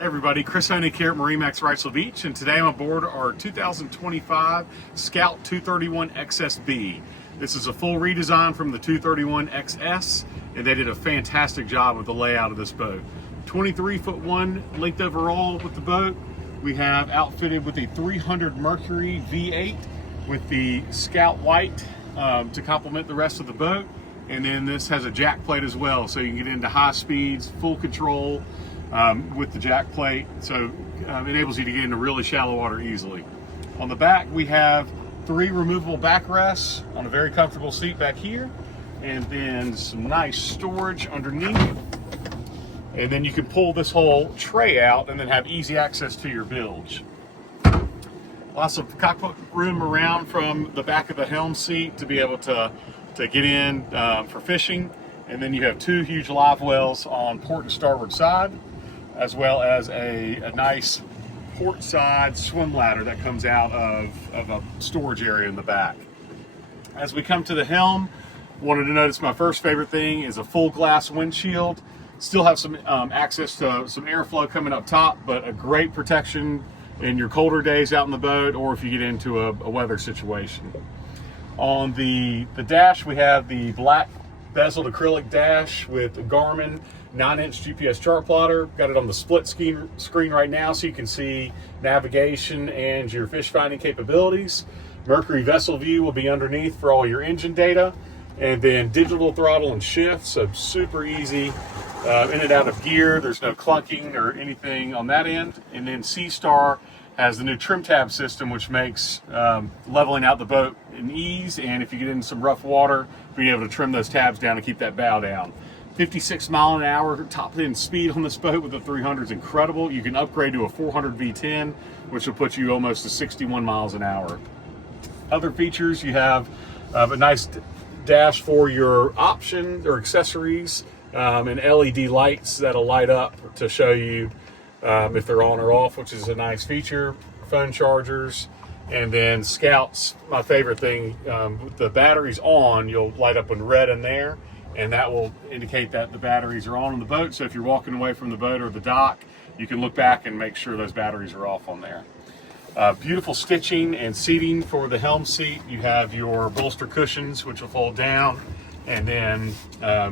Hey everybody, Chris Honig here at MarineMax Wrightsville Beach, and today I'm aboard our 2025 Scout 231 XSB. This is a full redesign from the 231 XS, and they did a fantastic job with the layout of this boat. 23'1" length overall with the boat. We have outfitted with a 300 Mercury V8 with the Scout White to complement the rest of the boat. And then this has a jack plate as well, so you can get into high speeds, full control with the jack plate, so enables you to get into really shallow water easily. On the back, we have 3 removable backrests on a very comfortable seat back here, and then some nice storage underneath. And then you can pull this whole tray out and then have easy access to your bilge. Lots of cockpit room around from the back of the helm seat to be able to get in for fishing. And then you have 2 huge live wells on port and starboard side, as well as a nice port side swim ladder that comes out of a storage area in the back. As we come to the helm, wanted to notice my first favorite thing is a full glass windshield. Still have some access to some airflow coming up top, but a great protection in your colder days out in the boat, or if you get into a weather situation. On the dash, we have the black bezeled acrylic dash with a Garmin 9-inch GPS chart plotter. Got it on the split screen right now, so you can see navigation and your fish finding capabilities. Mercury vessel view will be underneath for all your engine data, and then digital throttle and shift, so super easy in and out of gear. There's no clunking or anything on that end. And then Seastar has the new trim tab system, which makes leveling out the boat an ease, and if you get in some rough water, being able to trim those tabs down and keep that bow down. 56 mile an hour top end speed on this boat with the 300 is incredible. You can upgrade to a 400 V10, which will put you almost to 61 miles an hour. Other features, you have a nice dash for your options or accessories, and LED lights that'll light up to show you if they're on or off, which is a nice feature. Phone chargers, and then Scouts, my favorite thing, with the batteries on, you'll light up in red in there, and that will indicate that the batteries are on the boat. So if you're walking away from the boat or the dock, you can look back and make sure those batteries are off on there. Beautiful stitching and seating for the helm seat. You have your bolster cushions, which will fold down and then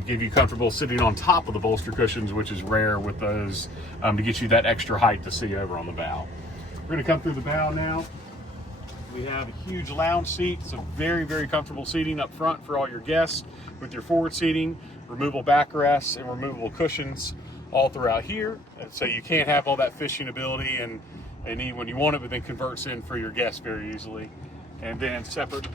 give you comfortable sitting on top of the bolster cushions, which is rare with those, to get you that extra height to see over on the bow. We're going to come through the bow now. We have a huge lounge seat, so very, very comfortable seating up front for all your guests with your forward seating, removable backrests and removable cushions all throughout here. And so you can't have all that fishing ability and eat when you want it, but then converts in for your guests very easily. And then separate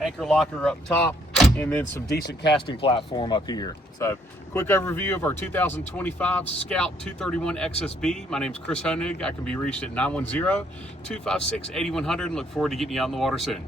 anchor locker up top, and then some decent casting platform up here. So quick overview of our 2025 Scout 231 XSB. My name's Chris Honig. I can be reached at 910-256-8100 and look forward to getting you out in the water soon.